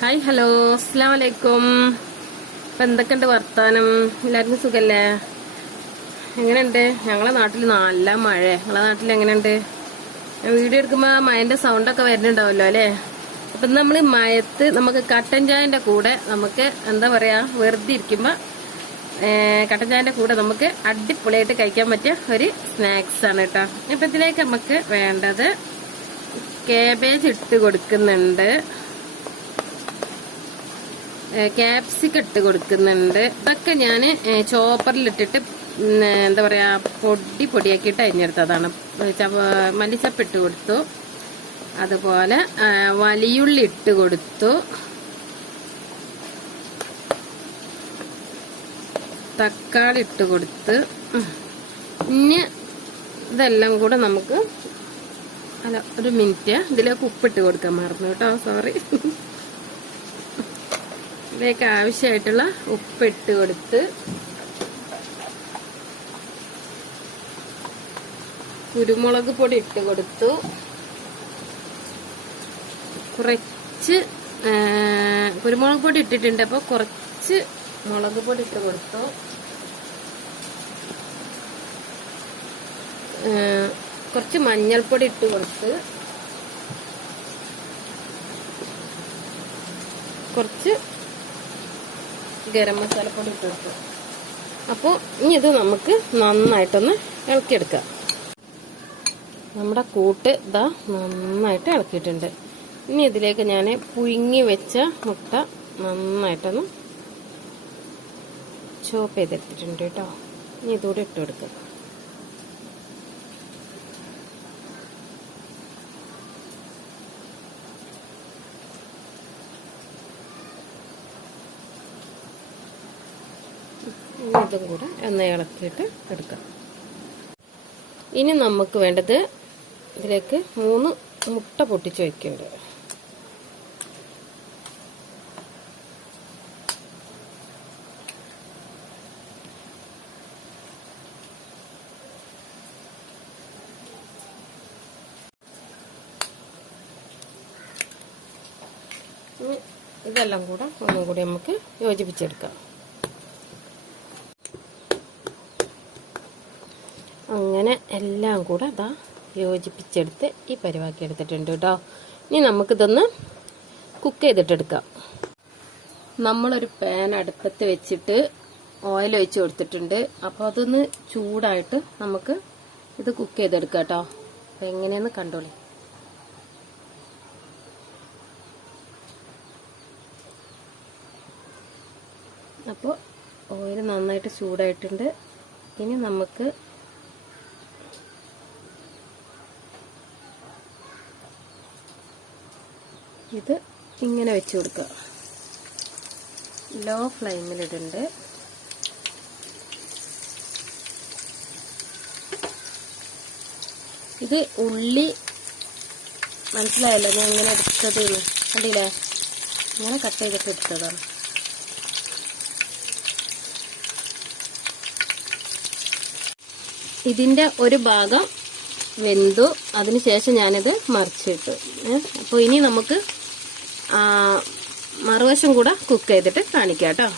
Hi hello അസ്സാം വലൈക്കും എന്തൊക്കെ എന്തൊക്കെയുണ്ട് വർത്താനം? എല്ലാവർക്കും സുഖല്ലേ? എങ്ങനെയുണ്ട്? ഞങ്ങളെ നാട്ടിൽ നല്ല മഴ. ഞങ്ങളെ നാട്ടിൽ എങ്ങനെയുണ്ട്? വീഡിയോ എടുക്കുമ്പോൾ മഴന്റെ സൗണ്ടൊക്കെ വരുന്നുണ്ടാവല്ലോ അല്ലേ? അപ്പം നമ്മൾ മയത്ത് നമുക്ക് കട്ടൻ ചായന്റെ കൂടെ നമുക്ക് എന്താ പറയുക വെറുതെ ഇരിക്കുമ്പോൾ കട്ടൻ ചായന്റെ കൂടെ നമുക്ക് അടിപൊളിയായിട്ട് കഴിക്കാൻ പറ്റിയ ഒരു സ്നാക്സ് ആണ് കേട്ടോ. ഇപ്പം ഇതിലേക്ക് നമുക്ക് വേണ്ടത് കേബേജ് ഇട്ട് കൊടുക്കുന്നുണ്ട് ക്യാപ്സിക്ക ഇട്ട് കൊടുക്കുന്നുണ്ട് ഇതൊക്കെ ഞാൻ ചോപ്പറിലിട്ടിട്ട് എന്താ പറയാ പൊടി പൊടിയാക്കിയിട്ട് അരിഞ്ഞെടുത്തതാണ് മല്ലിച്ചപ്പ് ഇട്ട് കൊടുത്തു അതുപോലെ വലിയുള്ളി ഇട്ട് കൊടുത്തു തക്കാളി ഇട്ട് കൊടുത്ത് ഇനി ഇതെല്ലാം കൂടെ നമുക്ക് അല്ല ഒരു മിനിറ്റ്. ഇതിലേക്ക് ഉപ്പിട്ട് കൊടുക്കാൻ മറന്നു കേട്ടോ. സോറി ഇതിലേക്ക് ആവശ്യമായിട്ടുള്ള ഉപ്പിട്ട് കൊടുത്ത് കുരുമുളക് പൊടി ഇട്ട് കൊടുത്തു. കുറച്ച് കുരുമുളക് പൊടി ഇട്ടിട്ടുണ്ട്. അപ്പോൾ കുറച്ച് മുളക് പൊടി ഇട്ട് കൊടുത്തു. കുറച്ച് മഞ്ഞൾപ്പൊടി ഇട്ട് കൊടുത്ത് കുറച്ച് ഗരം മസാലപ്പൊടി ഇട്ട് കൊടുത്തു. അപ്പോൾ ഇനി ഇത് നമുക്ക് നന്നായിട്ടൊന്ന് ഇളക്കിയെടുക്കാം. നമ്മുടെ കൂട്ട് ഇതാ നന്നായിട്ട് ഇളക്കിയിട്ടുണ്ട്. ഇനി ഇതിലേക്ക് ഞാൻ പുഴുങ്ങി വെച്ച മുട്ട നന്നായിട്ടൊന്ന് ചോപ്പ് ചെയ്തെടുത്തിട്ടുണ്ട് കേട്ടോ. ഇനി ഇതുകൂടെ ഇട്ട് കൊടുക്കാം. ഇനി ഇതും കൂടെ ഒന്ന് ഇളക്കിയിട്ട് എടുക്കാം. ഇനി നമുക്ക് വേണ്ടത് ഇതിലേക്ക് മൂന്ന് മുട്ട പൊട്ടിച്ച് വയ്ക്കേണ്ടത്. ഇതെല്ലാം കൂടെ ഒന്നും കൂടി നമുക്ക് യോജിപ്പിച്ചെടുക്കാം. അങ്ങനെ എല്ലാം കൂടെ അതാ യോജിപ്പിച്ചെടുത്ത് ഈ പരിവാക്കി എടുത്തിട്ടുണ്ട് കേട്ടോ. ഇനി നമുക്കിതൊന്ന് കുക്ക് ചെയ്തിട്ടെടുക്കാം. നമ്മളൊരു പാൻ അടുപ്പത്ത് വെച്ചിട്ട് ഓയിൽ ഒഴിച്ച് കൊടുത്തിട്ടുണ്ട്. അപ്പോൾ അതൊന്ന് ചൂടായിട്ട് നമുക്ക് ഇത് കുക്ക് ചെയ്തെടുക്കാം കേട്ടോ. അപ്പം എങ്ങനെയെന്ന് കണ്ടോളി. അപ്പോൾ ഓയിൽ നന്നായിട്ട് ചൂടായിട്ടുണ്ട്. ഇനി നമുക്ക് ഇത് ഇങ്ങനെ വെച്ച് കൊടുക്കുക. ലോ ഫ്ലെയിമിലിടുണ്ട് ഇത് ഉള്ളി മനസ്സിലായല്ലോ ഞാൻ ഇങ്ങനെ എടുത്തത് കണ്ടില്ലേ? ഇങ്ങനെ കട്ട് ചെയ്തിട്ട് എടുത്തതാണ്. ഇതിന്റെ ഒരു ഭാഗം വെന്തു. അതിനുശേഷം ഞാനിത് മറിച്ചിട്ടു. അപ്പോൾ ഇനി നമുക്ക് മറുവശം കൂടെ കുക്ക് ചെയ്തിട്ട് കാണിക്കാം കേട്ടോ.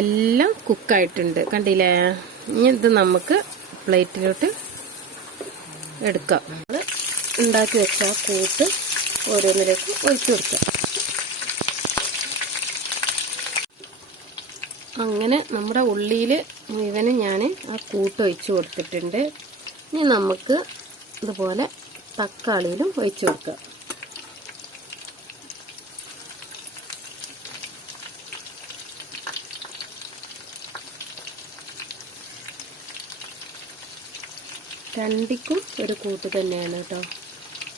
എല്ലാം കുക്കായിട്ടുണ്ട് കണ്ടില്ലേ? ഇനി ഇത് നമുക്ക് പ്ലേറ്റിലോട്ട് എടുക്കാം. നമ്മൾ ഉണ്ടാക്കി വെച്ച കൂട്ട് ഓരോന്നിലേക്ക് ഒഴിച്ചു കൊടുക്കാം. അങ്ങനെ നമ്മുടെ ഉള്ളിയിൽ മുഴുവൻ ഞാൻ ആ കൂട്ട് ഒഴിച്ചു കൊടുത്തിട്ടുണ്ട്. ഇനി നമുക്ക് ഇതുപോലെ തക്കാളിയിലും ഒഴിച്ചു കൊടുക്കാം. രണ്ടിക്കും ഒരു കൂട്ട് തന്നെയാണ് കേട്ടോ.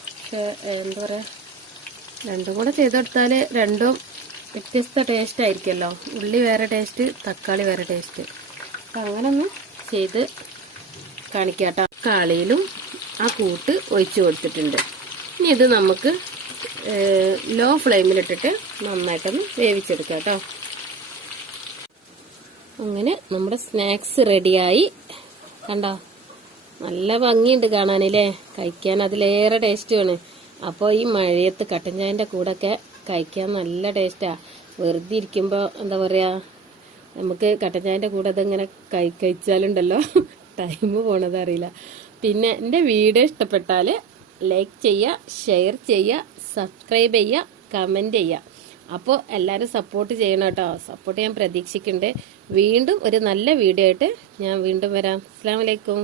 പക്ഷെ എന്താ പറയുക രണ്ടും കൂടെ ചെയ്തെടുത്താൽ രണ്ടും വ്യത്യസ്ത ടേസ്റ്റ് ആയിരിക്കുമല്ലോ. ഉള്ളി വേറെ ടേസ്റ്റ് തക്കാളി വേറെ ടേസ്റ്റ് അപ്പം അങ്ങനെ ഒന്ന് ചെയ്ത് കാണിക്കാം കേട്ടോ. തക്കാളിയിലും ആ കൂട്ട് ഒഴിച്ചു കൊടുത്തിട്ടുണ്ട്. ഇനി ഇത് നമുക്ക് ലോ ഫ്ലെയിമിലിട്ടിട്ട് നന്നായിട്ടൊന്ന് വേവിച്ചെടുക്കാം കേട്ടോ. അങ്ങനെ നമ്മുടെ സ്നാക്സ് റെഡിയായി കണ്ടോ? നല്ല ഭംഗിയുണ്ട് കാണാനല്ലേ? കഴിക്കാൻ അതിലേറെ ടേസ്റ്റുമാണ്. അപ്പോൾ ഈ മഴയത്ത് കട്ടൻ ചായന്റെ കൂടെയൊക്കെ കഴിക്കാൻ നല്ല ടേസ്റ്റാ. വെറുതെ ഇരിക്കുമ്പോൾ എന്താ പറയുക നമുക്ക് കട്ടൻ ചായന്റെ കൂടെ അതിങ്ങനെ കഴി കഴിച്ചാലുണ്ടല്ലോ. ടൈം പോണത് അറിയില്ല. പിന്നെ എന്റെ വീഡിയോ ഇഷ്ടപ്പെട്ടാൽ ലൈക്ക് ചെയ്യുക ഷെയർ ചെയ്യുക സബ്സ്ക്രൈബ് ചെയ്യുക കമന്റ് ചെയ്യുക അപ്പോൾ എല്ലാവരും സപ്പോർട്ട് ചെയ്യണം കേട്ടോ. സപ്പോർട്ട് ഞാൻ പ്രതീക്ഷിക്കുന്നുണ്ട്. വീണ്ടും ഒരു നല്ല വീഡിയോ ആയിട്ട് ഞാൻ വീണ്ടും വരാം. അസ്സാം വലൈക്കും